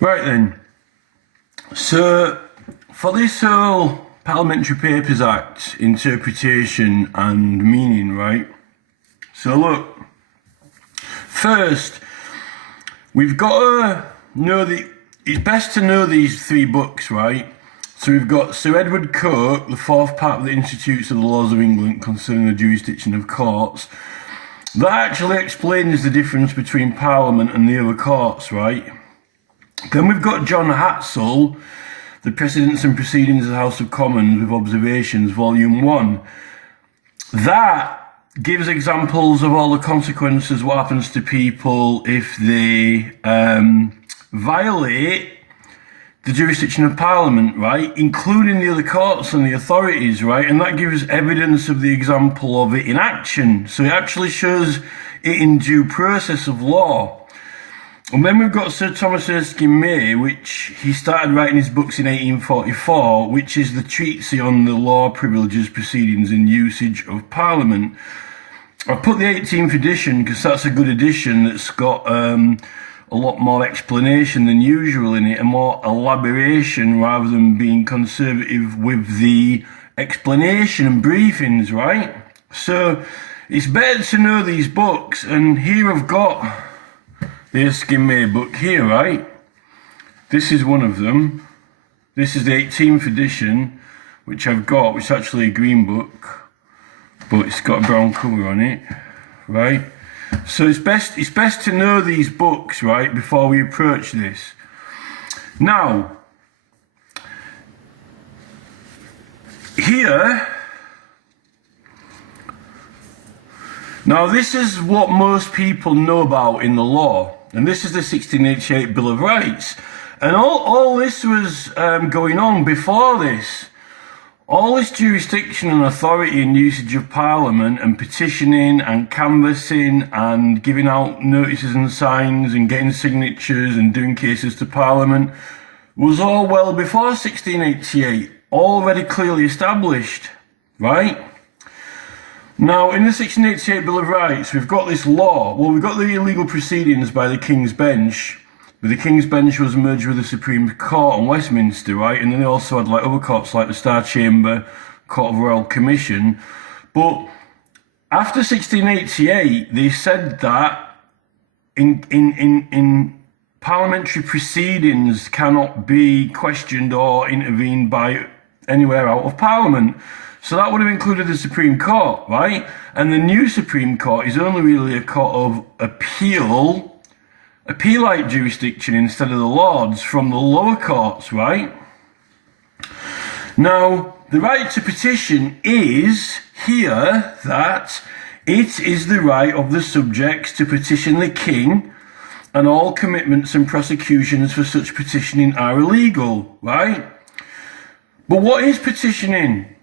Right then, so for this whole Parliamentary Papers Act interpretation and meaning, right? So look, first, we've got to know it's best to know these three books, right? So we've got Sir Edward Coke, the fourth part of the Institutes of the Laws of England concerning the jurisdiction of courts. That actually explains the difference between Parliament and the other courts, right? Then we've got John Hatzell, The Precedents and Proceedings of the House of Commons with Observations, Volume 1. That gives examples of all the consequences, what happens to people if they violate the jurisdiction of Parliament, right? Including the other courts and the authorities, right? And that gives evidence of the example of it in action. So it actually shows it in due process of law. And then we've got Sir Thomas Erskine May, which he started writing his books in 1844, which is the treatise on the law, privileges, proceedings and usage of Parliament. I've put the 18th edition because that's a good edition that's got a lot more explanation than usual in it, and more elaboration rather than being conservative with the explanation and briefings, right? So it's better to know these books, and here I've got the Erskine May book here, right? This is one of them. This is the 18th edition, which I've got, which is actually a green book, but it's got a brown cover on it, right? So it's best to know these books, right, before we approach this. Now, this is what most people know about in the law. And this is the 1688 Bill of Rights. And all this was going on before this. All this jurisdiction and authority and usage of Parliament and petitioning and canvassing and giving out notices and signs and getting signatures and doing cases to Parliament was all well before 1688, already clearly established, right? Now, in the 1688 Bill of Rights, we've got this law. Well, we've got the illegal proceedings by the King's Bench, but the King's Bench was merged with the Supreme Court in Westminster, right? And then they also had like other courts like the Star Chamber, Court of Royal Commission. But after 1688, they said that in parliamentary proceedings cannot be questioned or intervened by anywhere out of Parliament. So that would have included the Supreme Court, right? And the new Supreme Court is only really a court of appeal-like jurisdiction instead of the Lords from the lower courts, right? Now, the right to petition is here that it is the right of the subjects to petition the King, and all commitments and prosecutions for such petitioning are illegal, right? But what is petitioning?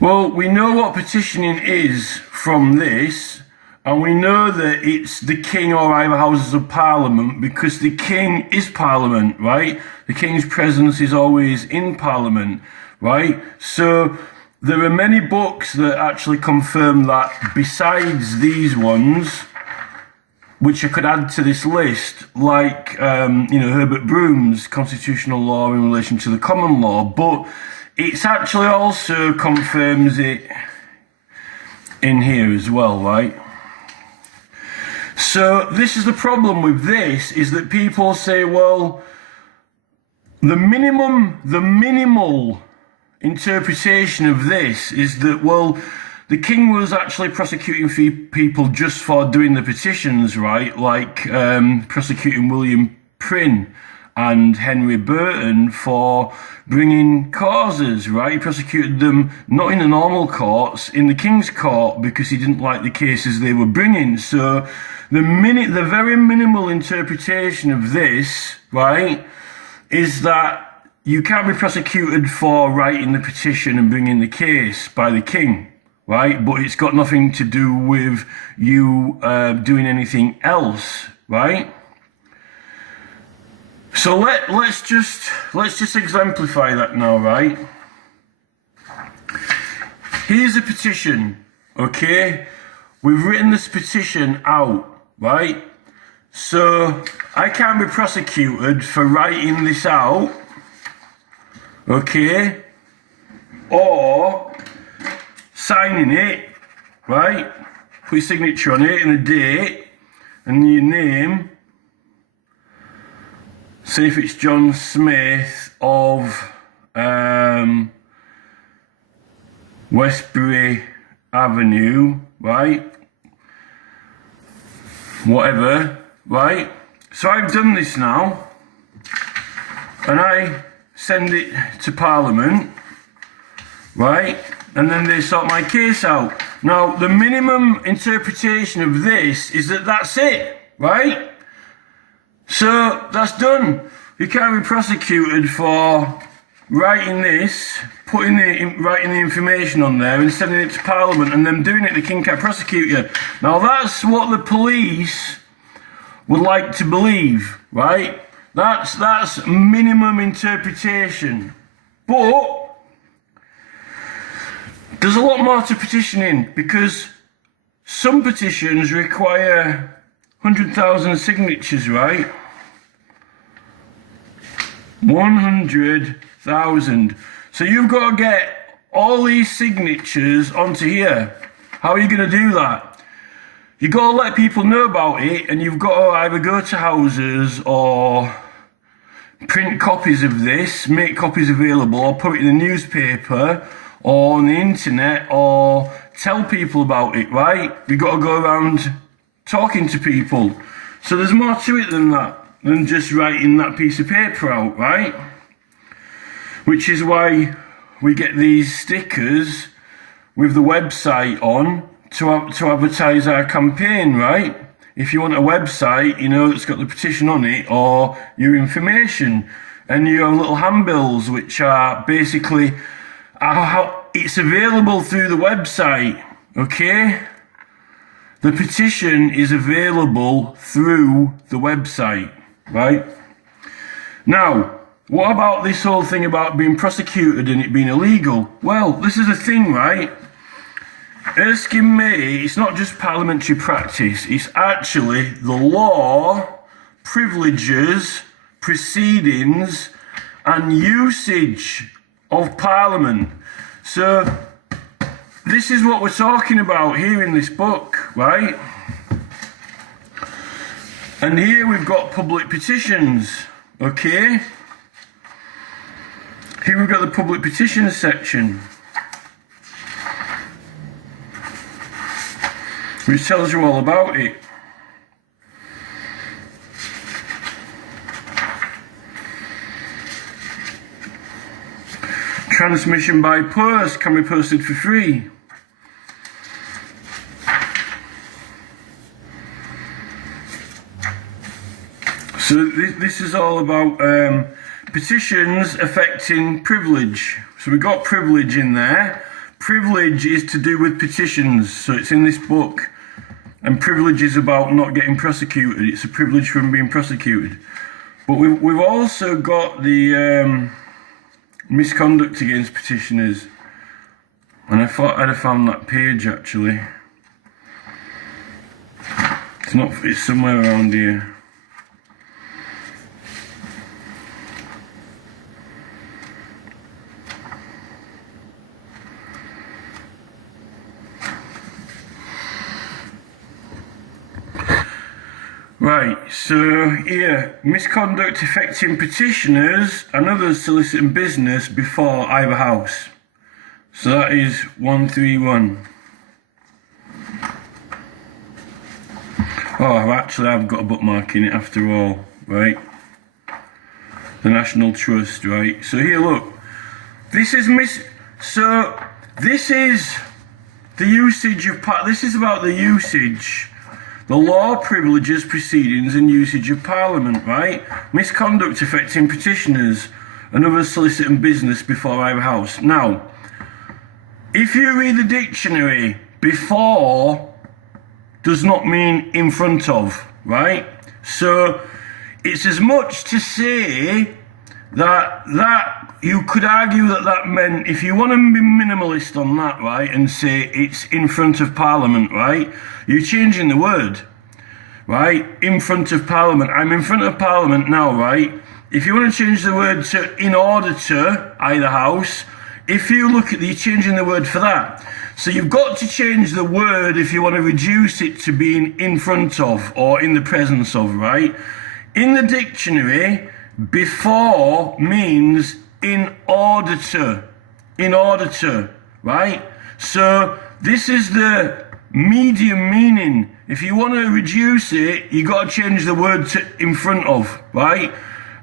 Well, we know what petitioning is from this, and we know that it's the King or either Houses of Parliament because the King is Parliament, right? The King's presence is always in Parliament, right? So there are many books that actually confirm that besides these ones, which I could add to this list, like, Herbert Broom's Constitutional Law in relation to the common law, but it's actually also confirms it in here as well, right? So this is the problem with this, is that people say, well, the minimal interpretation of this is that, well, the King was actually prosecuting people just for doing the petitions, right? Like prosecuting William Prynne and Henry Burton for bringing causes, right? He prosecuted them not in the normal courts, in the King's Court, because he didn't like the cases they were bringing. So the very minimal interpretation of this, right, is that you can't be prosecuted for writing the petition and bringing the case by the King, right? But it's got nothing to do with you doing anything else, right? So let's just exemplify that now, right? Here's a petition, okay? We've written this petition out, right? So I can't be prosecuted for writing this out, okay, or signing it, right, put your signature on it and a date and your name, say if it's John Smith of Westbury Avenue, right, whatever, right. So I've done this now and I send it to Parliament, right, and then they sort my case out. Now the minimum interpretation of this is that that's it, right? So that's done. You can't be prosecuted for writing this, writing the information on there and sending it to Parliament and them doing it. The King can't prosecute you. Now that's what the police would like to believe, right? That's minimum interpretation. But there's a lot more to petitioning, because some petitions require 100,000 signatures, right? 100,000. So you've got to get all these signatures onto here. How are you going to do that? You've got to let people know about it, and you've got to either go to houses or print copies of this, make copies available, or put it in the newspaper or on the internet, or tell people about it, right? You've got to go around talking to people. So there's more to it than that, than just writing that piece of paper out, right? Which is why we get these stickers with the website on to advertise our campaign, right? If you want a website, you know, that's got the petition on it or your information, and you have little handbills which are basically how it's available through the website, okay? The petition is available through the website, right? Now, what about this whole thing about being prosecuted and it being illegal? Well, this is the thing, right? Erskine May, it's not just parliamentary practice, it's actually the law, privileges, proceedings, and usage of Parliament. So, this is what we're talking about here in this book, right? And here we've got public petitions, okay? Here we've got the public petitions section, which tells you all about it. Transmission by post can be posted for free. So this is all about petitions affecting privilege. So we've got privilege in there. Privilege is to do with petitions, so it's in this book. And privilege is about not getting prosecuted. It's a privilege from being prosecuted. But we've also got the misconduct against petitioners. And I thought I'd have found that page actually. It's somewhere around here. Right, so here, misconduct affecting petitioners and others soliciting business before either house. So that is 131. Oh, I've got a bookmark in it after all, right? The National Trust, right? So here, look, this is the usage of this is about the usage. The law, privileges, proceedings and usage of Parliament, right? Misconduct affecting petitioners and others soliciting business before either house. Now, if you read the dictionary, before does not mean in front of, right? So it's as much to say that you could argue that meant, if you want to be minimalist on that, right, and say it's in front of Parliament, right, you're changing the word. right, in front of Parliament. I'm in front of Parliament now, right? If you want to change the word to in order to either house, if you look at you're changing the word for that. So you've got to change the word if you want to reduce it to being in front of or in the presence of, right? In the dictionary, before means in order to, right? So this is the medium meaning. If you want to reduce it, you got to change the word to in front of, right?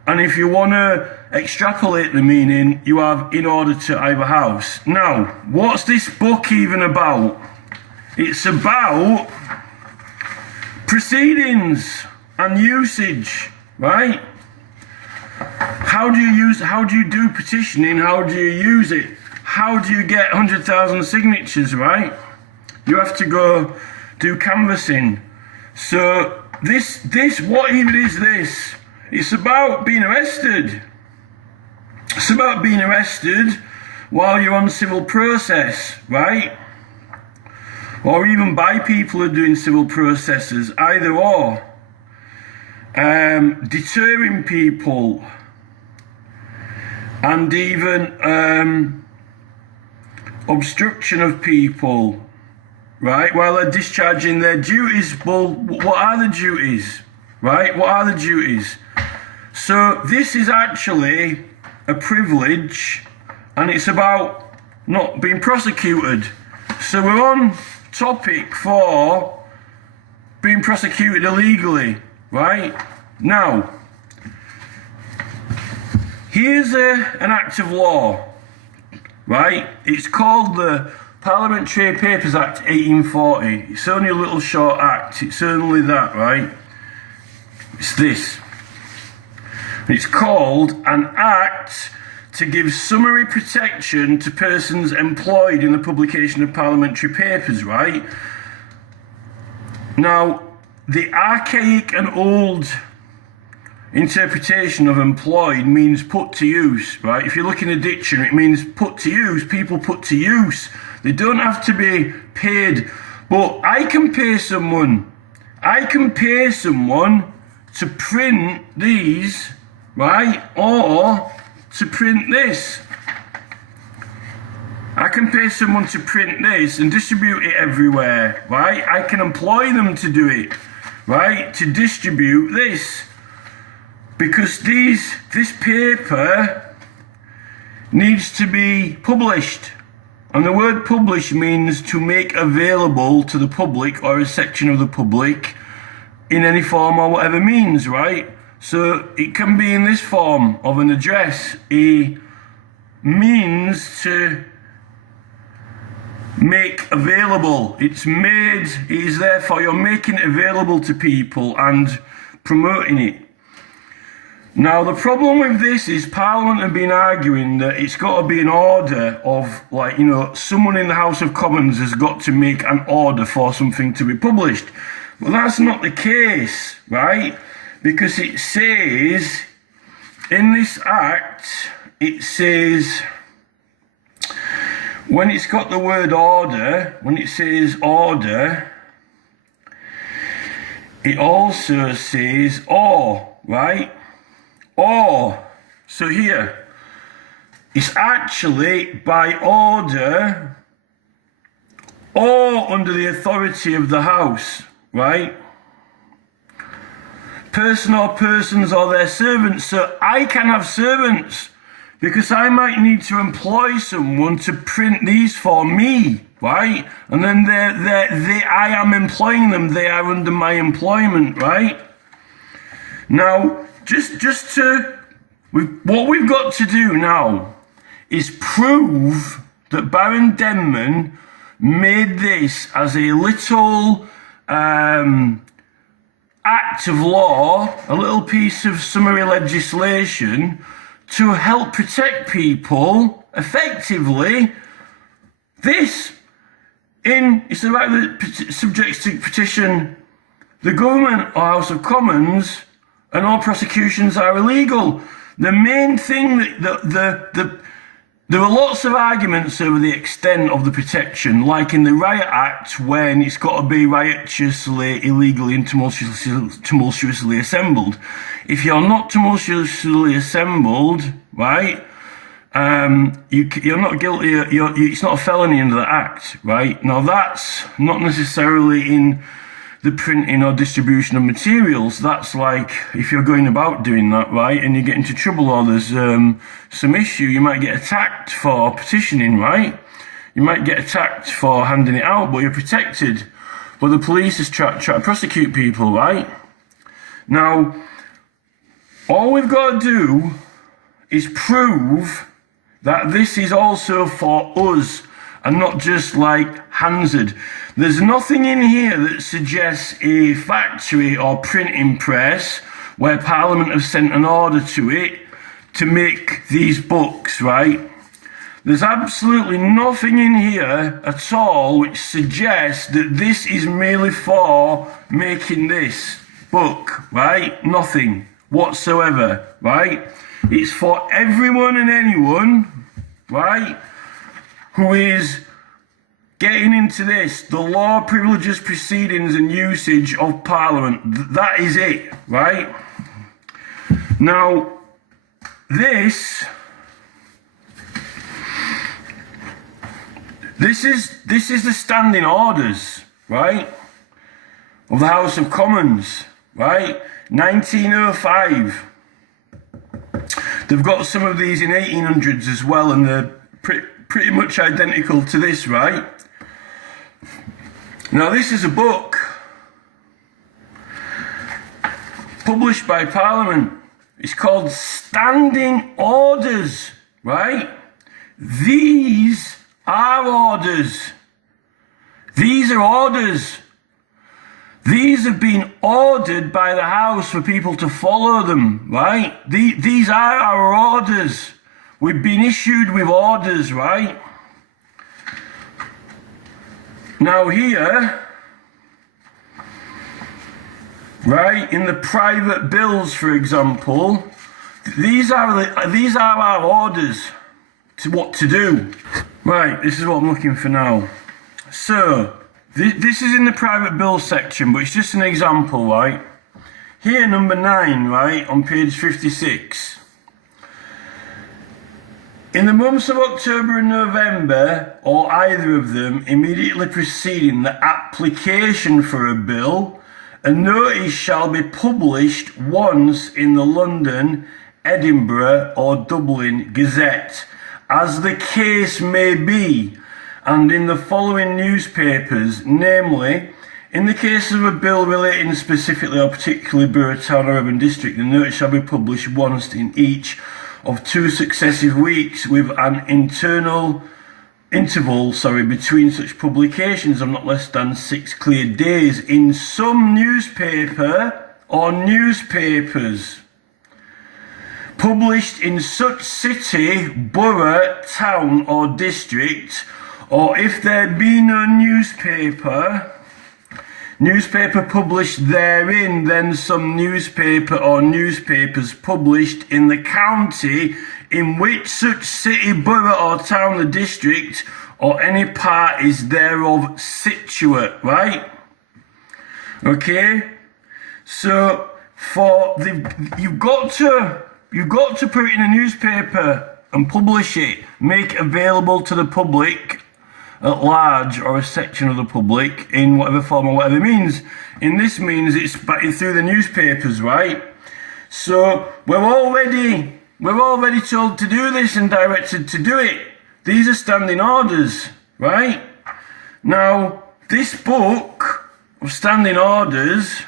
And if you want to extrapolate the meaning, you have in order to either house. Now, what's this book even about? It's about proceedings and usage, right? How do you do petitioning? How do you use it? How do you get 100,000 signatures, right? You have to go do canvassing. So what even is this? It's about being arrested. It's about being arrested while you're on civil process, right? Or even by people who are doing civil processes, either or. Deterring people, and even obstruction of people, right, while they're discharging their duties. Well, what are the duties, right? What are the duties? So this is actually a privilege, and it's about not being prosecuted. So we're on topic for being prosecuted illegally, right? Now, here's an act of law, right? It's called the Parliamentary Papers Act 1840. It's only a little short act. It's only that, right? It's this. It's called an act to give summary protection to persons employed in the publication of parliamentary papers, right? Now, the archaic and old interpretation of employed means put to use, right? If you look in a dictionary, it means put to use, people put to use. They don't have to be paid. But I can pay someone to print these, right? Or to print this. I can pay someone to print this and distribute it everywhere, right? I can employ them to do it, right? To distribute this. Because this paper needs to be published. And the word publish means to make available to the public or a section of the public in any form or whatever means, right? So it can be in this form of an address, a means to make available. It's made, it is therefore you're making it available to people and promoting it. Now the problem with this is Parliament have been arguing that it's got to be an order of, like, you know, someone in the House of Commons has got to make an order for something to be published. Well, that's not the case, right? Because it says, in this act, it says, when it's got the word order, when it says order, it also says or, right? Or, so here, it's actually by order or under the authority of the House, right? Person or persons or their servants. So I can have servants because I might need to employ someone to print these for me, right? And then I am employing them. They are under my employment, right? Now, what we've got to do now is prove that Baron Denman made this as a little act of law, a little piece of summary legislation to help protect people effectively. It's about the subjects to petition the government or House of Commons, and all prosecutions are illegal. The main thing that There are lots of arguments over the extent of the protection, like in the Riot Act, when it's got to be riotously, illegally and tumultuously assembled. If you're not tumultuously assembled, right, you're not guilty, it's not a felony under the Act, right? Now that's not necessarily in the printing or distribution of materials. That's like if you're going about doing that, right, and you get into trouble or there's some issue, you might get attacked for petitioning, right? You might get attacked for handing it out, but you're protected. But the police is try to prosecute people, right? Now, all we've got to do is prove that this is also for us and not just like Hansard. There's nothing in here that suggests a factory or printing press where Parliament have sent an order to it to make these books, right? There's absolutely nothing in here at all which suggests that this is merely for making this book, right? Nothing whatsoever, right? It's for everyone and anyone, right, who is getting into this, the law, privileges, proceedings and usage of Parliament. That is it, right? Now, this is the standing orders, right, of the House of Commons, right? 1905. They've got some of these in 1800s as well, and they're pretty much identical to this, right? Now, this is a book published by Parliament. It's called Standing Orders, right? These are orders. These are orders. These have been ordered by the House for people to follow them, right? These are our orders. We've been issued with orders, right? Now here, right, in the private bills, for example, these are our orders to what to do. Right, this is what I'm looking for now. So, this is in the private bills section, but it's just an example, right? Here, number 9, right, on page 56. In the months of October and November, or either of them, immediately preceding the application for a bill, a notice shall be published once in the London, Edinburgh or Dublin Gazette, as the case may be, and in the following newspapers, namely, in the case of a bill relating specifically or particularly borough, town or urban district, the notice shall be published once in each of 2 successive weeks with an interval between such publications of not less than 6 clear days in some newspaper or newspapers published in such city, borough, town or district, or if there be no newspaper published therein, then some newspaper or newspapers published in the county in which such city, borough or town, the district, or any part is thereof situate, right? Okay? So, you've got to put it in a newspaper and publish it, make it available to the public at large or a section of the public in whatever form or whatever means. In this means it's through the newspapers, right? So we're already told to do this and directed to do it. These are standing orders, right? Now, this book of standing orders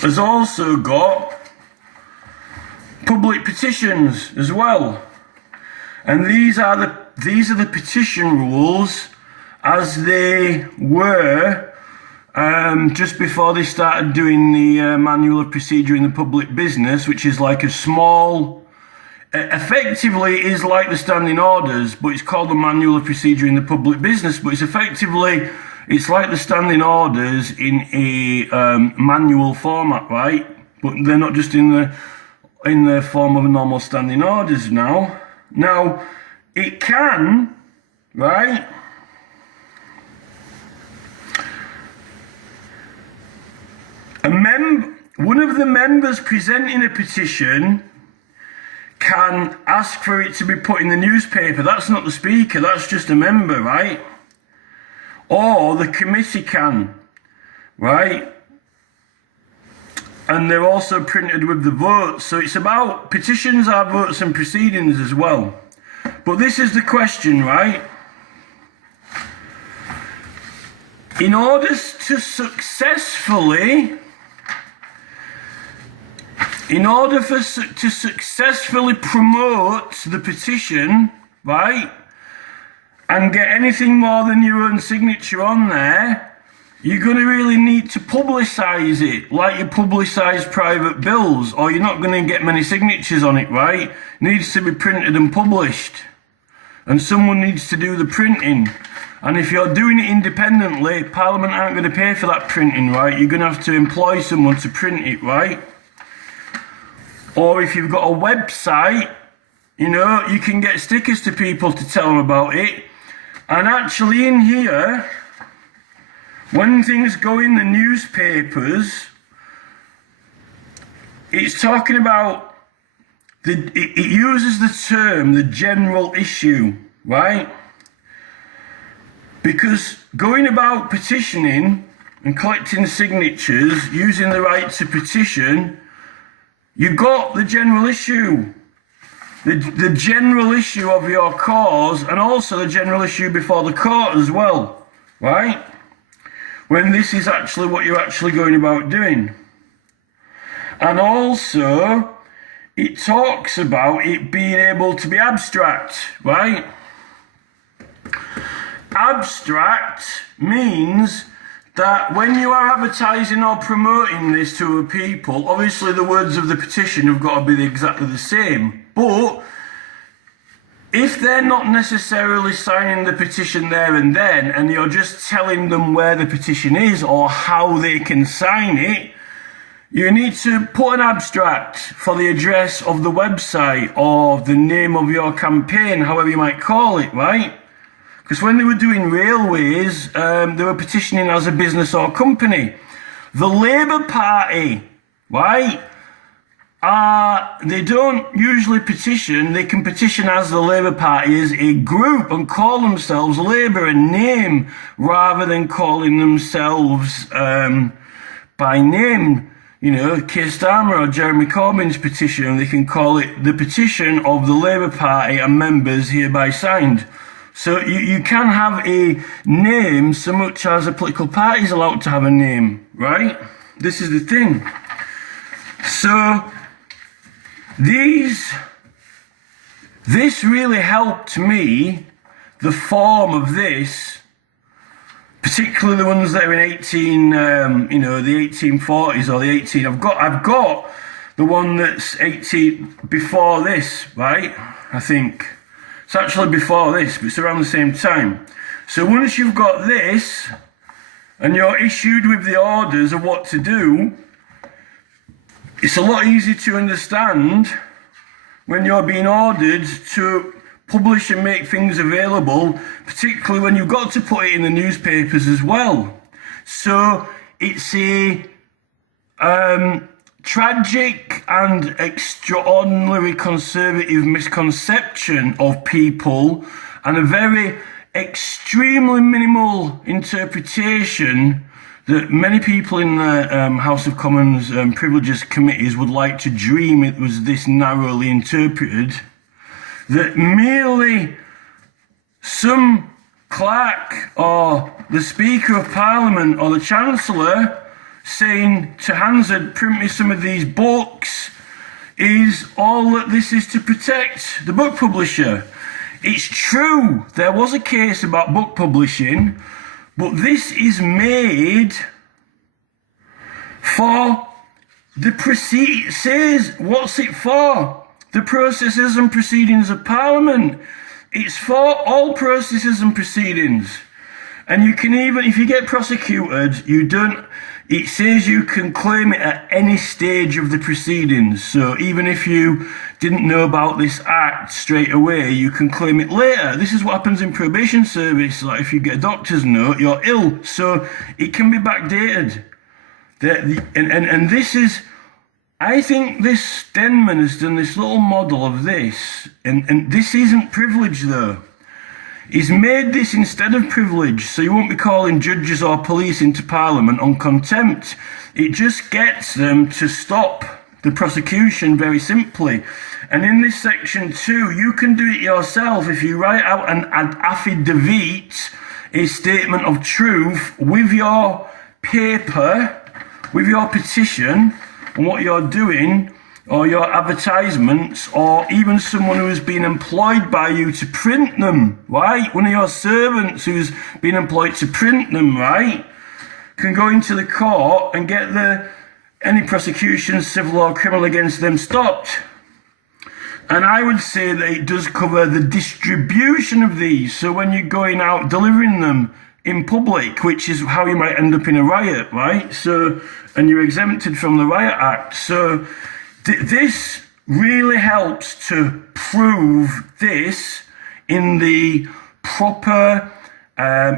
has also got public petitions as well, and these are the petition rules as they were just before they started doing the manual of procedure in the public business, which is like a small, effectively is like the standing orders, but it's called the manual of procedure in the public business, but it's effectively It's like the standing orders in a manual format, right? But they're not just in the form of normal standing orders now. Now, it can, right? One of the members presenting a petition can ask for it to be put in the newspaper. That's not the speaker, that's just a member, right? Or the committee can, right? And they're also printed with the votes. So it's about petitions are votes and proceedings as well. But this is the question, right? In order to successfully promote the petition, right, and get anything more than your own signature on there, you're going to really need to publicise it, like you publicise private bills, or you're not going to get many signatures on it, right? It needs to be printed and published, and someone needs to do the printing. And if you're doing it independently, Parliament aren't going to pay for that printing, right? You're going to have to employ someone to print it, right? Or if you've got a website, you know, you can get stickers to people to tell them about it. And actually in here, when things go in the newspapers, it's talking about, it uses the term, the general issue, right? Because going about petitioning and collecting signatures, using the right to petition, you got the general issue. The general issue of your cause, and also the general issue before the court as well, right? When this is actually what you're actually going about doing. And also, it talks about it being able to be abstract, right? Abstract means that when you are advertising or promoting this to a people, obviously the words of the petition have got to be exactly the same. But if they're not necessarily signing the petition there and then, and you're just telling them where the petition is or how they can sign it, you need to put an abstract for the address of the website or the name of your campaign, however you might call it, right? Because when they were doing railways, they were petitioning as a business or company. The Labour Party, right, they don't usually petition. They can petition as the Labour Party as a group and call themselves Labour and name, rather than calling themselves by name. You know, Keir Starmer or Jeremy Corbyn's petition, they can call it the petition of the Labour Party and members hereby signed. So you can have a name so much as a political party is allowed to have a name, right? This is the thing. So this really helped me, the form of this, particularly the ones that are in the 1840s or the 18. I've got the one that's 18 before this, right? I think. It's actually before this, but it's around the same time. So once you've got this, and you're issued with the orders of what to do, it's a lot easier to understand when you're being ordered to publish and make things available, particularly when you've got to put it in the newspapers as well. So it's a tragic and extraordinary conservative misconception of people, and a very extremely minimal interpretation that many people in the House of Commons privileges committees would like to dream it was this narrowly interpreted, that merely some clerk or the Speaker of Parliament or the Chancellor saying to Hansard, print me some of these books, is all that this is to protect the book publisher. It's true, there was a case about book publishing, but this is made for the it says, what's it for? The processes and proceedings of Parliament. It's for all processes and proceedings. And you can even, if you get prosecuted, it says you can claim it at any stage of the proceedings. So even if you didn't know about this act straight away, you can claim it later. This is what happens in probation service. Like if you get a doctor's note, you're ill. So it can be backdated. And this is, I think this Denman has done this little model of this. And this isn't privilege though. He's made this instead of privilege, so you won't be calling judges or police into Parliament on contempt. It just gets them to stop the prosecution very simply. And in this section 2, you can do it yourself if you write out an affidavit, a statement of truth, with your paper, with your petition, and what you're doing, or your advertisements, or even someone who has been employed by you to print them, right? One of your servants who's been employed to print them, right? Can go into the court and get any prosecution, civil or criminal, against them stopped. And I would say that it does cover the distribution of these. So when you're going out delivering them in public, which is how you might end up in a riot, right? So, and you're exempted from the Riot Act. So this really helps to prove this in the proper,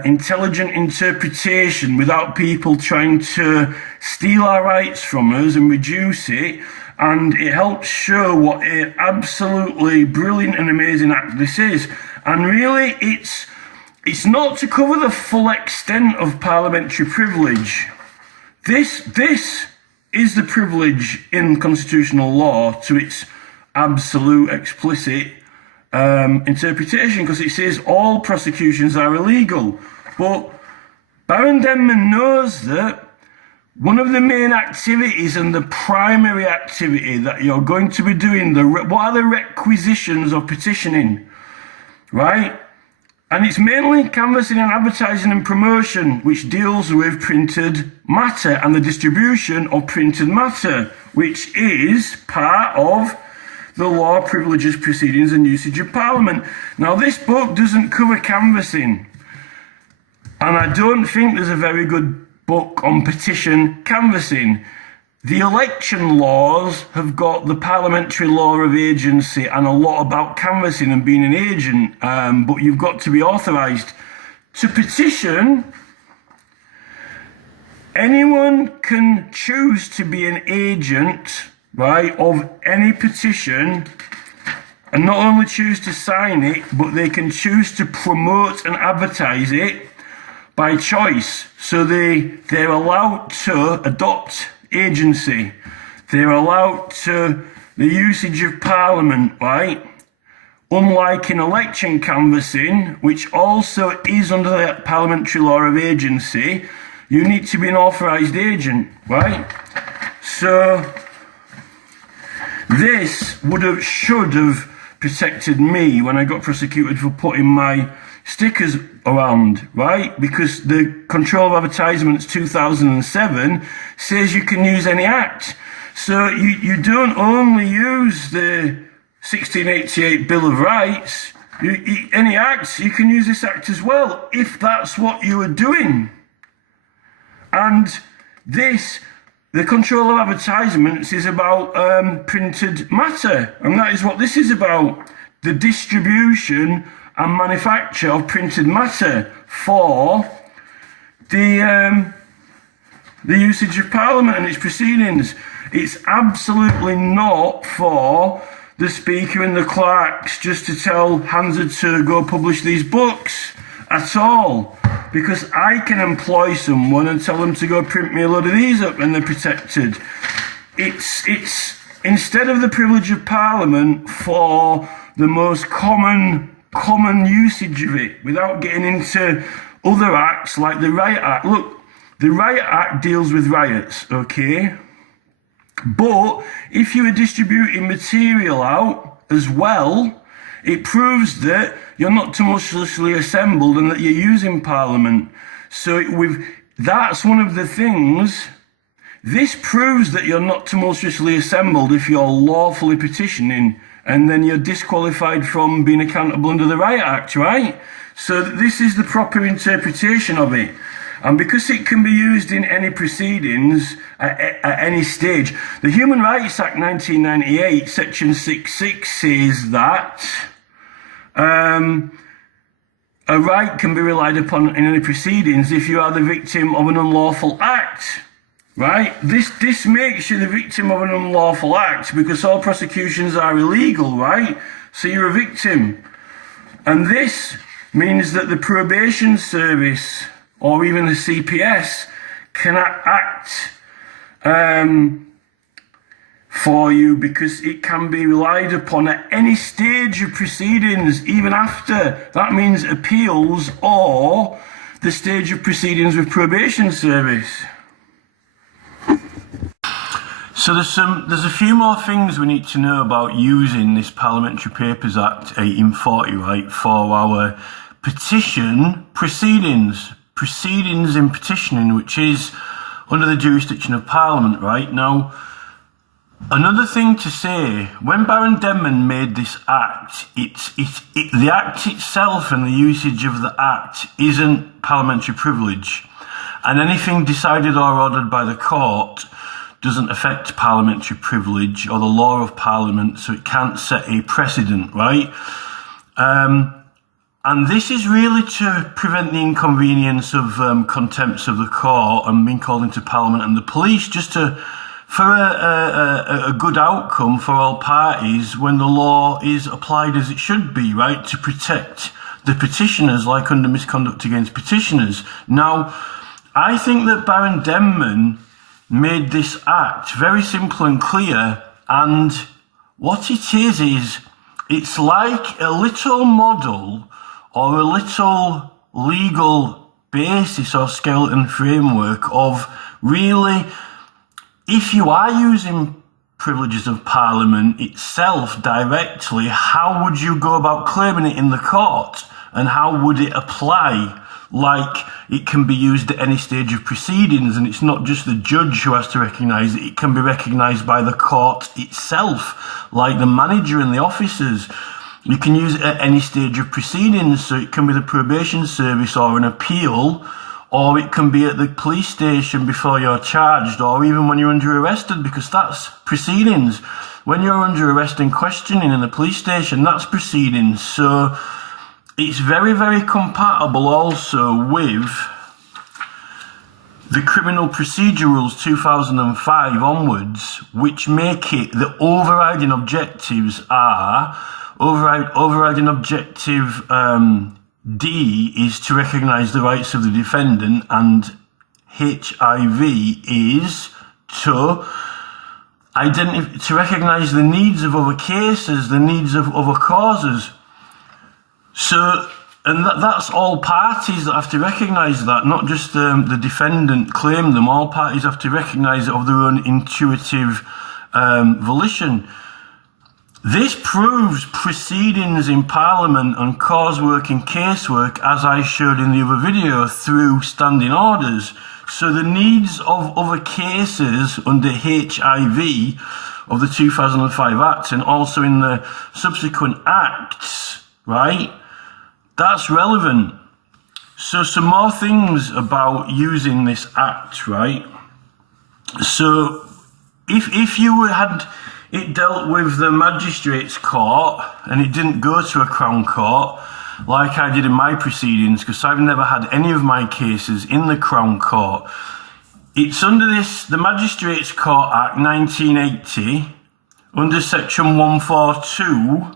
intelligent interpretation without people trying to steal our rights from us and reduce it. And it helps show what an absolutely brilliant and amazing act this is. And really, it's not to cover the full extent of parliamentary privilege. This is the privilege in constitutional law to its absolute explicit interpretation, because it says all prosecutions are illegal. But Baron Denman knows that one of the main activities and the primary activity that you're going to be doing, what are the requisitions of petitioning, right? And it's mainly canvassing and advertising and promotion, which deals with printed matter and the distribution of printed matter, which is part of the law, privileges, proceedings and usage of Parliament. Now, this book doesn't cover canvassing, and I don't think there's a very good book on petition canvassing. The election laws have got the parliamentary law of agency and a lot about canvassing and being an agent, but you've got to be authorised to petition. Anyone can choose to be an agent, right, of any petition, and not only choose to sign it, but they can choose to promote and advertise it by choice. So they're allowed to adopt agency. They're allowed to the usage of Parliament, right? Unlike in election canvassing, which also is under the parliamentary law of agency, you need to be an authorised agent, right? So this should have protected me when I got prosecuted for putting my stickers around, right? Because the Control of Advertisements 2007 says you can use any act. So you don't only use the 1688 Bill of Rights, any acts, you can use this act as well, if that's what you are doing. And the Control of Advertisements is about printed matter, and that is what this is about, the distribution and manufacture of printed matter for the usage of Parliament and its proceedings. It's absolutely not for the Speaker and the clerks just to tell Hansa to go publish these books at all, because I can employ someone and tell them to go print me a load of these up and they're protected. It's instead of the privilege of Parliament for the most common usage of it, without getting into other acts like the Riot Act. Look, the Riot Act deals with riots, okay? But if you are distributing material out as well, it proves that you're not tumultuously assembled and that you're using Parliament. So that's one of the things. This proves that you're not tumultuously assembled if you're lawfully petitioning, and then you're disqualified from being accountable under the Riot Act, right? So this is the proper interpretation of it. And because it can be used in any proceedings at any stage, the Human Rights Act 1998, section 6.6 says that a right can be relied upon in any proceedings if you are the victim of an unlawful act, right? This makes you the victim of an unlawful act because all prosecutions are illegal, right? So you're a victim. And this means that the probation service or even the CPS cannot act for you because it can be relied upon at any stage of proceedings, even after. That means appeals or the stage of proceedings with probation service. So there's a few more things we need to know about using this Parliamentary Papers Act 1840, right, for our petition proceedings in petitioning, which is under the jurisdiction of Parliament, right? Now, another thing to say, when Baron Denman made this act, the act itself and the usage of the act isn't parliamentary privilege, and anything decided or ordered by the court doesn't affect parliamentary privilege or the law of Parliament, so it can't set a precedent, right? And this is really to prevent the inconvenience of contempts of the court and being called into Parliament and the police, just for a good outcome for all parties when the law is applied as it should be, right? To protect the petitioners, like under misconduct against petitioners. Now, I think that Baron Denman made this act very simple and clear, and what it is it's like a little model or a little legal basis or skeleton framework of really, if you are using privileges of Parliament itself directly, how would you go about claiming it in the court? And how would it apply? Like, it can be used at any stage of proceedings, and it's not just the judge who has to recognise it, it can be recognised by the court itself, like the manager and the officers. You can use it at any stage of proceedings, so it can be the probation service or an appeal, or it can be at the police station before you're charged, or even when you're under arrested, because that's proceedings. When you're under arrest and questioning in the police station, that's proceedings. So it's very, very compatible also with the Criminal Procedure Rules 2005 onwards, which make it the overriding objectives are overriding objective D is to recognise the rights of the defendant, and HIV is to recognise the needs of other cases, the needs of other causes. So, and that's all parties that have to recognise that, not just the defendant claim them. All parties have to recognise it of their own intuitive volition. This proves proceedings in Parliament and cause work and casework, as I showed in the other video, through standing orders. So the needs of other cases under HIV of the 2005 Act and also in the subsequent acts, right? That's relevant. So some more things about using this act, right? So if you had it dealt with the magistrates' court and it didn't go to a Crown Court like I did in my proceedings, because I've never had any of my cases in the Crown Court, it's under the Magistrates' Court Act 1980, under section 142.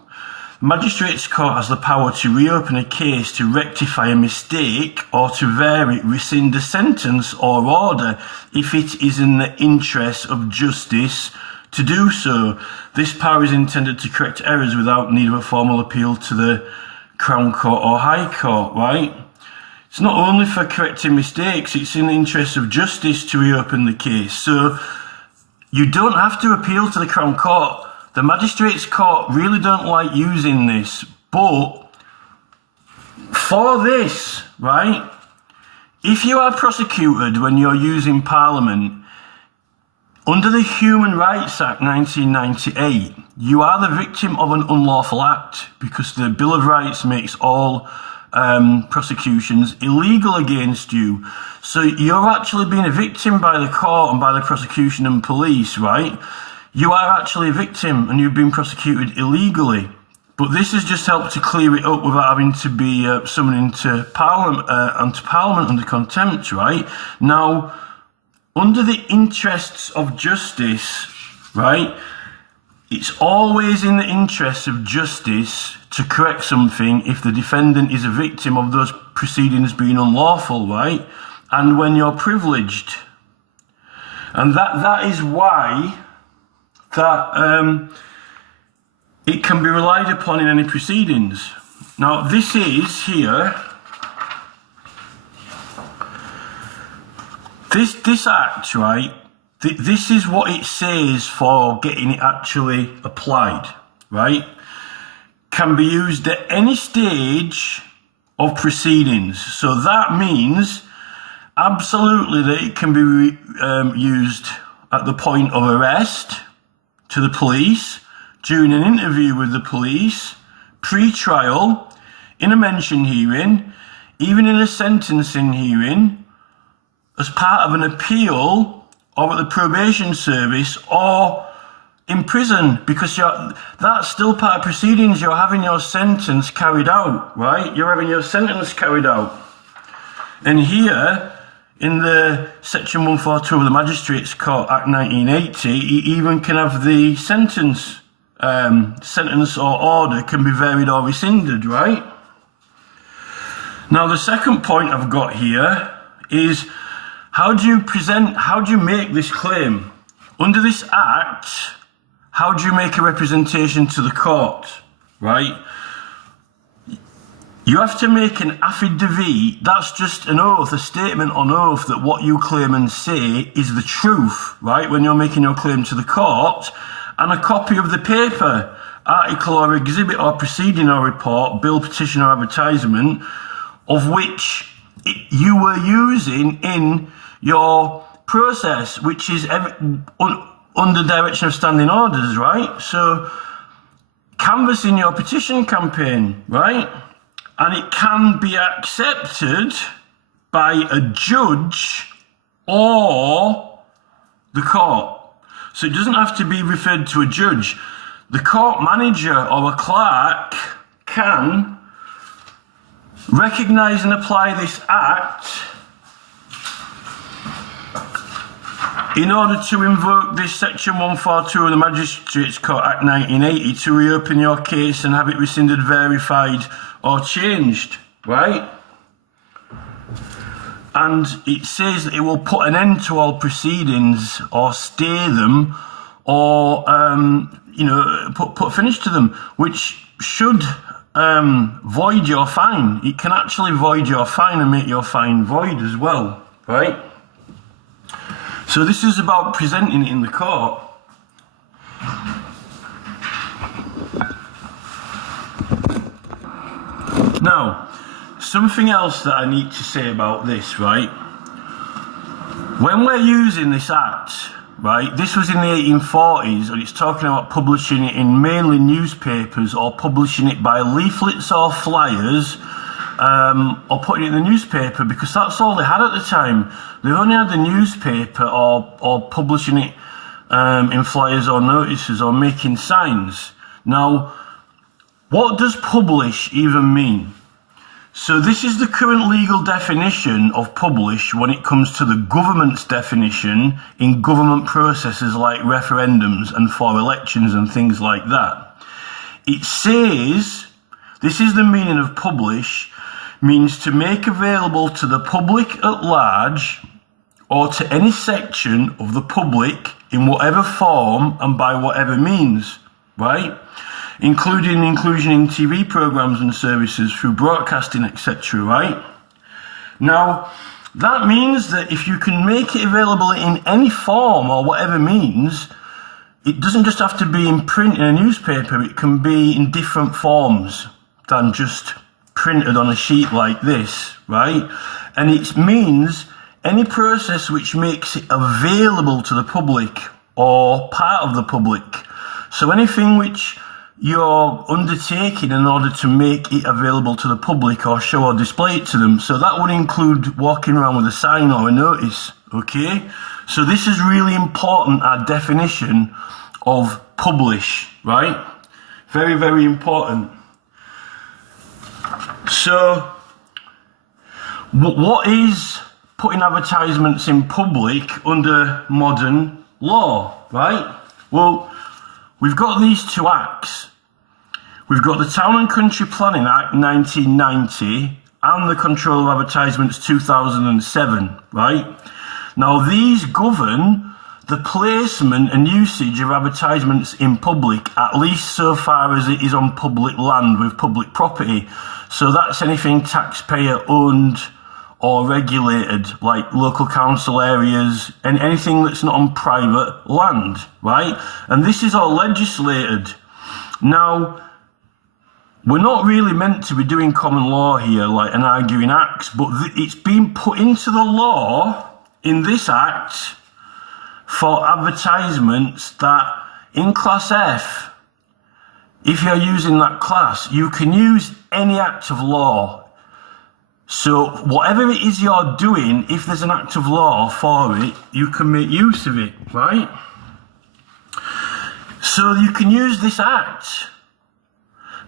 The Magistrates' Court has the power to reopen a case to rectify a mistake or to vary, rescind a sentence or order if it is in the interest of justice to do so. This power is intended to correct errors without need of a formal appeal to the Crown Court or High Court, right? It's not only for correcting mistakes, it's in the interest of justice to reopen the case. So you don't have to appeal to the Crown Court. The Magistrates' Court really don't like using this, but for this, right, if you are prosecuted when you're using Parliament, under the Human Rights Act 1998, you are the victim of an unlawful act because the Bill of Rights makes all prosecutions illegal against you. So you're actually being a victim by the court and by the prosecution and police, right? You are actually a victim and you've been prosecuted illegally. But this has just helped to clear it up without having to be summoned into Parliament under contempt, right? Now, under the interests of justice, right, it's always in the interests of justice to correct something if the defendant is a victim of those proceedings being unlawful, right? And when you're privileged. And that is why that it can be relied upon in any proceedings. Now, this is here, this act, right, this is what it says for getting it actually applied, right? Can be used at any stage of proceedings. So that means absolutely that it can be used at the point of arrest to the police, during an interview with the police, pre-trial, in a mention hearing, even in a sentencing hearing, as part of an appeal, or at the probation service, or in prison, because that's still part of proceedings. You're having your sentence carried out, right? You're having your sentence carried out. And here, in the Section 142 of the Magistrates Court Act 1980, you even can have the sentence or order can be varied or rescinded, right? Now, the second point I've got here is how do you make this claim? Under this act, how do you make a representation to the court, right? You have to make an affidavit. That's just an oath, a statement on oath that what you claim and say is the truth, right? When you're making your claim to the court, and a copy of the paper, article or exhibit or proceeding or report, bill, petition or advertisement, of which you were using in your process, which is under direction of standing orders, right? So, canvassing your petition campaign, right? And it can be accepted by a judge or the court. So it doesn't have to be referred to a judge. The court manager or a clerk can recognise and apply this act in order to invoke this Section 142 of the Magistrates Court Act 1980 to reopen your case and have it rescinded, verified or changed, right? And it says that it will put an end to all proceedings or stay them or, put a finish to them, which should void your fine. It can actually void your fine and make your fine void as well, right? So this is about presenting it in the court. Now, something else that I need to say about this, right? When we're using this act, right, this was in the 1840s, and it's talking about publishing it in mainly newspapers or publishing it by leaflets or flyers, or putting it in the newspaper, because that's all they had at the time. They only had the newspaper or publishing it in flyers or notices or making signs. Now, what does publish even mean? So this is the current legal definition of publish when it comes to the government's definition in government processes like referendums and for elections and things like that. It says, this is the meaning of publish, means to make available to the public at large or to any section of the public in whatever form and by whatever means, right? Including inclusion in TV programs and services through broadcasting, etc., right? Now, that means that if you can make it available in any form or whatever means, it doesn't just have to be in print in a newspaper, it can be in different forms than just printed on a sheet like this, right? And it means any process which makes it available to the public or part of the public. So anything which you're undertaking in order to make it available to the public or show or display it to them. So that would include walking around with a sign or a notice, okay? So this is really important, our definition of publish, right? Very, very important. So what is putting advertisements in public under modern law, right? Well, we've got these two acts. We've got the Town and Country Planning Act 1990 and the Control of Advertisements 2007, right? Now these govern the placement and usage of advertisements in public, at least so far as it is on public land with public property. So that's anything taxpayer owned or regulated, like local council areas and anything that's not on private land, right? And this is all legislated. Now, we're not really meant to be doing common law here, like, and arguing acts, but it's been put into the law in this act for advertisements that in Class F, if you're using that class, you can use any act of law. So whatever it is you're doing, if there's an act of law for it, you can make use of it, right? So you can use this act,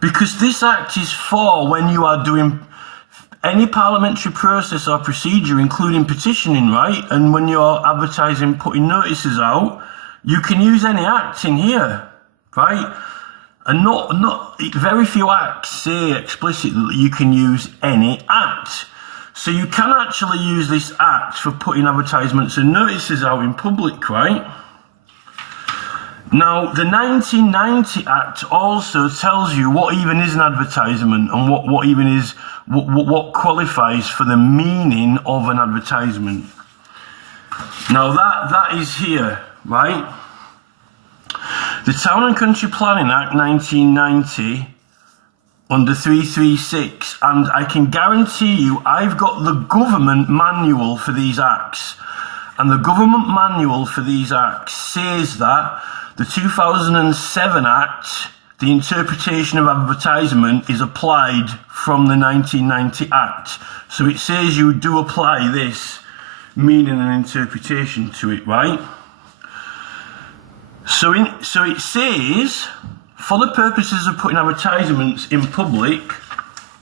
because this act is for when you are doing any parliamentary process or procedure, including petitioning, right? And when you're advertising, putting notices out, you can use any act in here, right? And very few acts say explicitly that you can use any act. So you can actually use this act for putting advertisements and notices out in public, right? Now, the 1990 Act also tells you what even is an advertisement and what even is, what qualifies for the meaning of an advertisement. Now that is here, right? The Town and Country Planning Act 1990 under 336, and I can guarantee you I've got the government manual for these acts, and the government manual for these acts says that the 2007 Act, the interpretation of advertisement, is applied from the 1990 Act. So it says you do apply this meaning and interpretation to it, right? So it says, for the purposes of putting advertisements in public,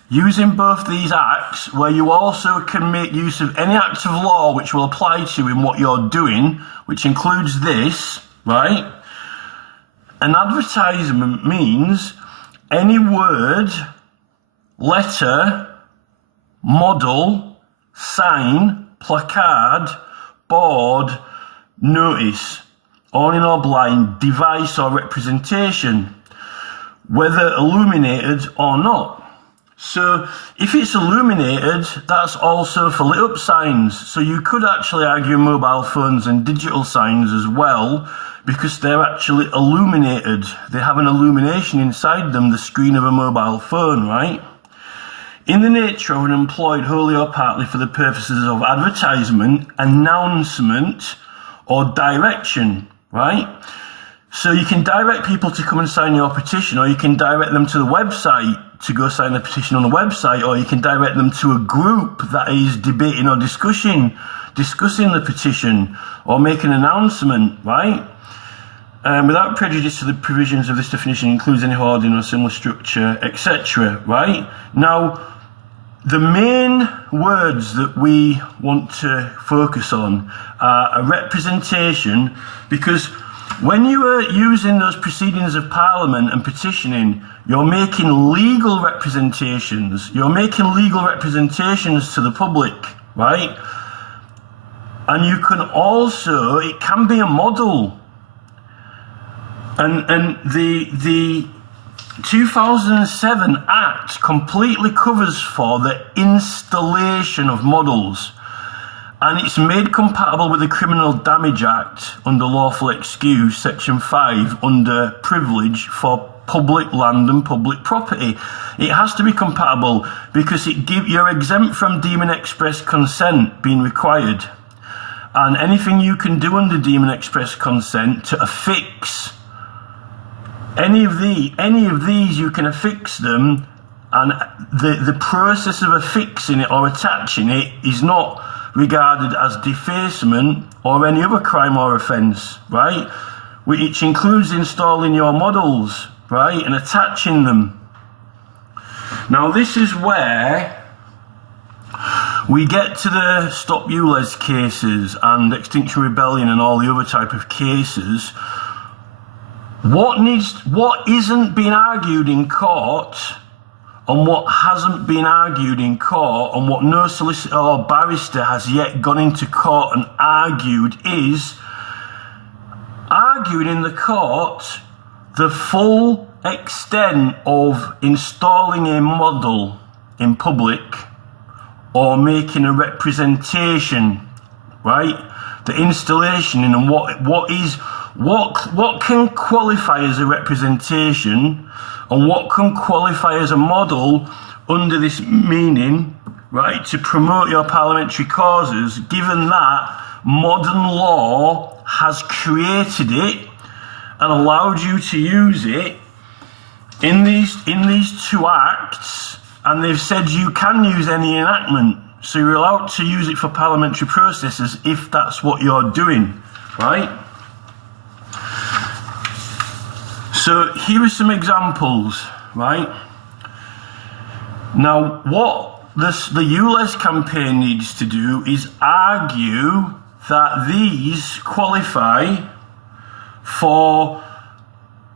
using both these acts, where you also can make use of any act of law which will apply to you in what you're doing, which includes this, right? An advertisement means any word, letter, model, sign, placard, board, notice, awning or blind, device or representation, whether illuminated or not. So if it's illuminated, that's also for lit up signs. So you could actually argue mobile phones and digital signs as well, because they're actually illuminated. They have an illumination inside them, the screen of a mobile phone, right? In the nature of an employed wholly or partly for the purposes of advertisement, announcement, or direction, right? So you can direct people to come and sign your petition, or you can direct them to the website to go sign the petition on the website, or you can direct them to a group that is debating or discussing the petition, or make an announcement, right? Without prejudice to the provisions of this definition includes any hoarding or similar structure, etc., right? Now, the main words that we want to focus on are a representation, because when you are using those proceedings of Parliament and petitioning, you're making legal representations. You're making legal representations to the public, right? And you can also, it can be a model. And the 2007 Act completely covers for the installation of models, and it's made compatible with the Criminal Damage Act under lawful excuse, section 5, under privilege for public land and public property. It has to be compatible because you're exempt from deeming express consent being required, and anything you can do under deeming express consent to affix any of these you can affix them, and the process of affixing it or attaching it is not regarded as defacement or any other crime or offence, right? Which includes installing your models, right, and attaching them. Now this is where we get to the Stop ULEZ cases and Extinction Rebellion and all the other type of cases. What isn't being argued in court, and what hasn't been argued in court, and what no solicitor or barrister has yet gone into court and argued, is arguing in the court the full extent of installing a model in public or making a representation, right? The installation in, and what can qualify as a representation and what can qualify as a model under this meaning, right, to promote your parliamentary causes, given that modern law has created it and allowed you to use it in these two acts, and they've said you can use any enactment, so you're allowed to use it for parliamentary processes if that's what you're doing, right? So here are some examples, right? Now, what the ULEZ campaign needs to do is argue that these qualify for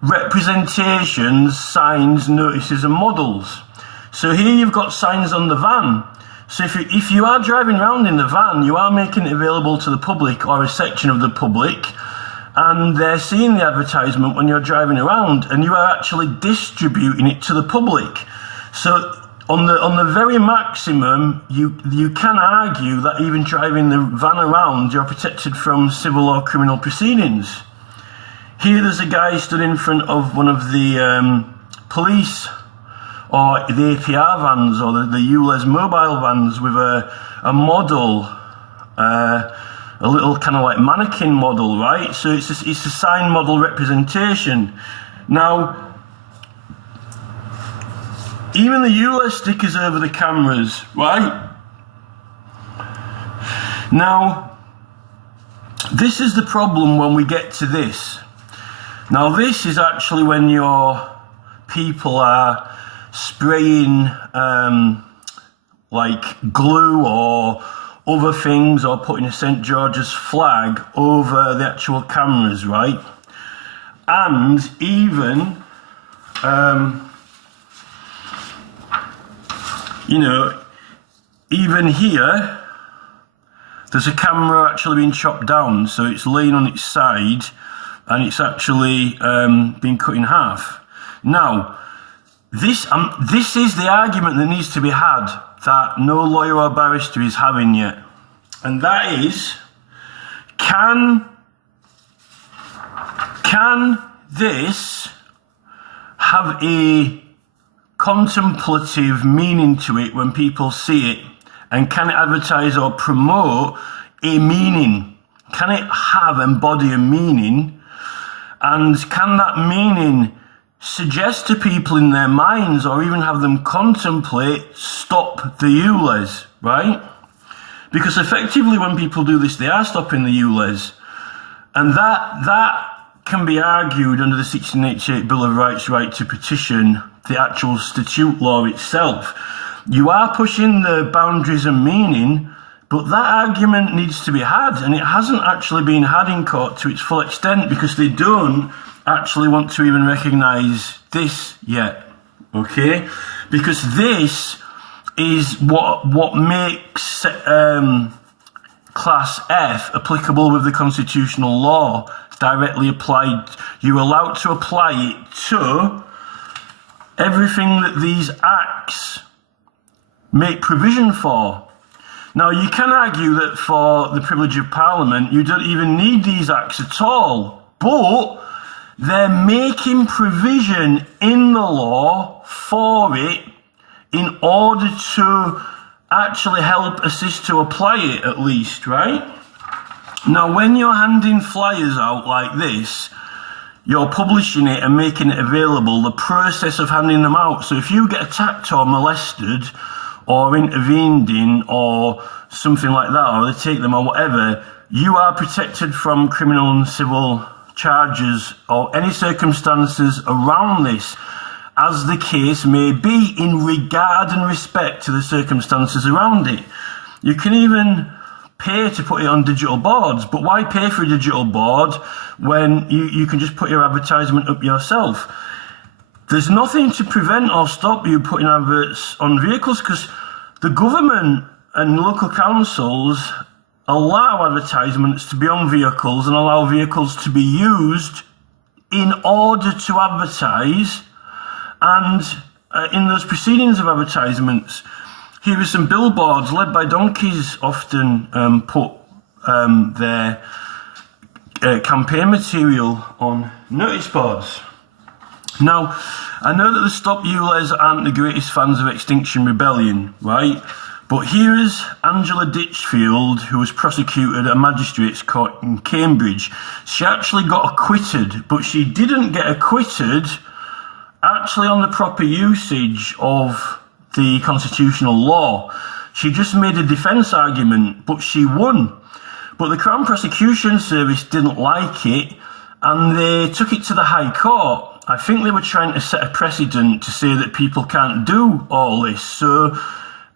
representations, signs, notices and models. So here you've got signs on the van. So if you are driving around in the van, you are making it available to the public or a section of the public, and they're seeing the advertisement when you're driving around, and you are actually distributing it to the public. So on the very maximum, you can argue that even driving the van around, you're protected from civil or criminal proceedings. Here there's a guy stood in front of one of the police or the APR vans or the ULEZ mobile vans with a model, a little kind of like mannequin model, right? So it's a sign model representation. Now, even the ULEZ stickers over the cameras, right? Now, this is the problem when we get to this. Now, this is actually when your people are spraying like glue or other things, or putting a St. George's flag over the actual cameras, right? And even, you know, even here, there's a camera actually being chopped down, so it's laying on its side, and it's actually being cut in half. Now, this is the argument that needs to be had, that no lawyer or barrister is having yet. And that is, can this have a contemplative meaning to it when people see it? And can it advertise or promote a meaning? Can it embody a meaning? And can that meaning suggest to people in their minds, or even have them contemplate, stop the ULEZ, right? Because effectively when people do this, they are stopping the ULEZ. And that can be argued under the 1688 Bill of Rights right to petition, the actual statute law itself. You are pushing the boundaries and meaning, but that argument needs to be had, and it hasn't actually been had in court to its full extent, because they don't actually want to even recognise this yet, okay? Because this is what makes Class F applicable with the constitutional law, directly applied. You're allowed to apply it to everything that these acts make provision for. Now, you can argue that for the privilege of Parliament, you don't even need these acts at all, but they're making provision in the law for it in order to actually help assist to apply it, at least, right? Now, when you're handing flyers out like this, you're publishing it and making it available, the process of handing them out. So if you get attacked or molested or intervened in or something like that, or they take them or whatever, you are protected from criminal and civil charges or any circumstances around this, as the case may be, in regard and respect to the circumstances around it. You can even pay to put it on digital boards, but why pay for a digital board when you can just put your advertisement up yourself? There's nothing to prevent or stop you putting adverts on vehicles, because the government and local councils allow advertisements to be on vehicles and allow vehicles to be used in order to advertise. And in those proceedings of advertisements, here are some billboards led by donkeys often put their campaign material on notice boards. Now, I know that the Stop ULEZ aren't the greatest fans of Extinction Rebellion, right? But here is Angela Ditchfield, who was prosecuted at a magistrate's court in Cambridge. She actually got acquitted, but she didn't get acquitted actually on the proper usage of the constitutional law. She just made a defence argument, but she won. But the Crown Prosecution Service didn't like it, and they took it to the High Court. I think they were trying to set a precedent to say that people can't do all this. So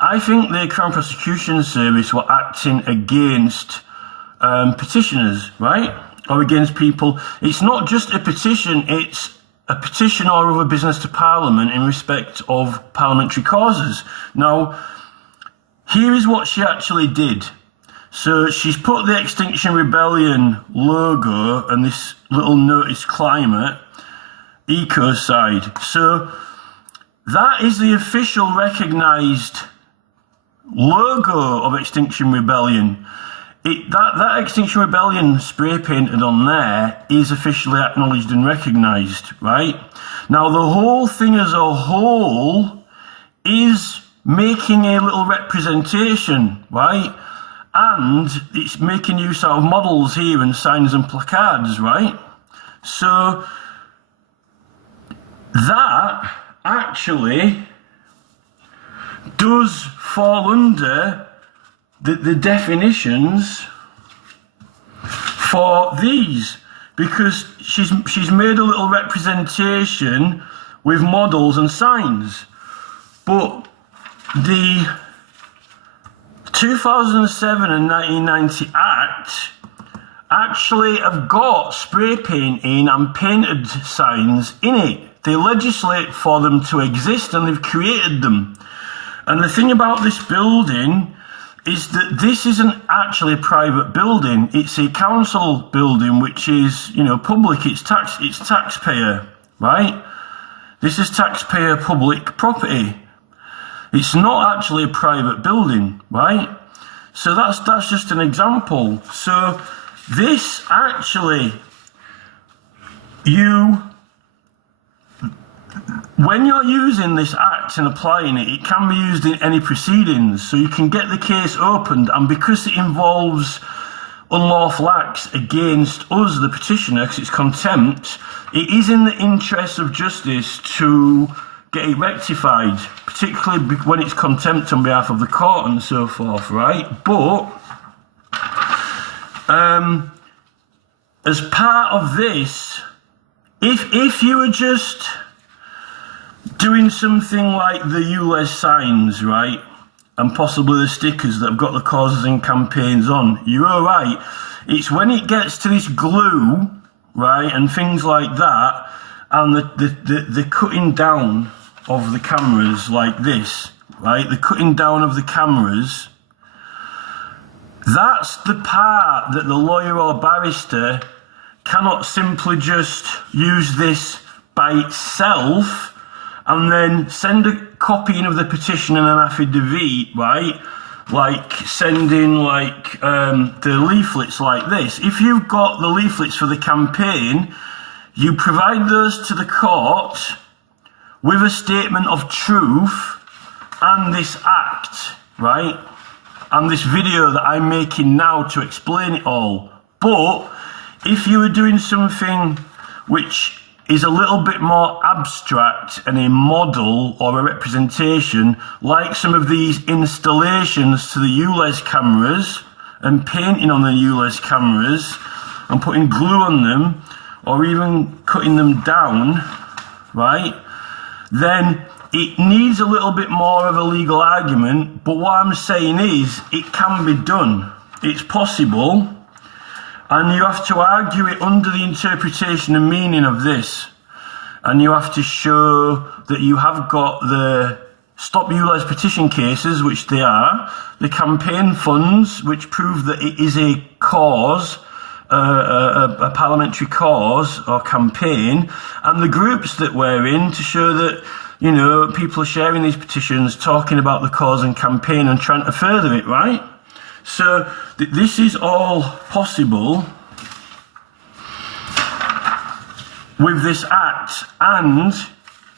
I think the Crown Prosecution Service were acting against petitioners, right? Or against people. It's not just a petition, it's a petition or other business to Parliament in respect of parliamentary causes. Now, here is what she actually did. So she's put the Extinction Rebellion logo and this little notice climate ecocide. So that is the official recognised logo of Extinction Rebellion. That Extinction Rebellion spray painted on there is officially acknowledged and recognised, right? Now, the whole thing as a whole is making a little representation, right? And it's making use of models here and signs and placards, right? So that actually does fall under the definitions for these, because she's made a little representation with models and signs. But the 2007 and 1990 Act actually have got spray painting and painted signs in it. They legislate for them to exist, and they've created them. And the thing about this building is that this isn't actually a private building. It's a council building, which is, public. It's taxpayer, right? This is taxpayer public property. It's not actually a private building, right? So that's just an example. So this actually, when you're using this act and applying it, it can be used in any proceedings. So you can get the case opened, and because it involves unlawful acts against us, the petitioner, because it's contempt, it is in the interest of justice to get it rectified, particularly when it's contempt on behalf of the court and so forth, right? But as part of this, if you were just doing something like the ULEZ signs, right, and possibly the stickers that have got the causes and campaigns on, you're all right. It's when it gets to this glue, right, and things like that, and the cutting down of the cameras like this, right, the cutting down of the cameras, that's the part that the lawyer or barrister cannot simply just use this by itself and then send a copy in of the petition and an affidavit, right? Like sending the leaflets like this. If you've got the leaflets for the campaign, you provide those to the court with a statement of truth and this act, right? And this video that I'm making now to explain it all. But if you were doing something which is a little bit more abstract and a model or a representation, like some of these installations to the ULEZ cameras and painting on the ULEZ cameras and putting glue on them or even cutting them down, right? Then it needs a little bit more of a legal argument, but what I'm saying is it can be done. It's possible. And you have to argue it under the interpretation and meaning of this. And you have to show that you have got the Stop ULEZ petition cases, which they are, the campaign funds, which prove that it is a cause, a parliamentary cause or campaign, and the groups that we're in to show that, you know, people are sharing these petitions, talking about the cause and campaign and trying to further it, right? So this is all possible with this act and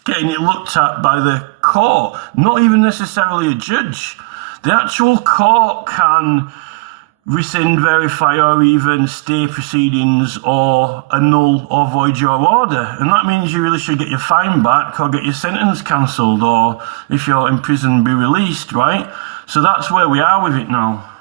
getting it looked at by the court, not even necessarily a judge. The actual court can rescind, verify, or even stay proceedings or annul or void your order. And that means you really should get your fine back or get your sentence cancelled, or if you're in prison, be released, right? So that's where we are with it now.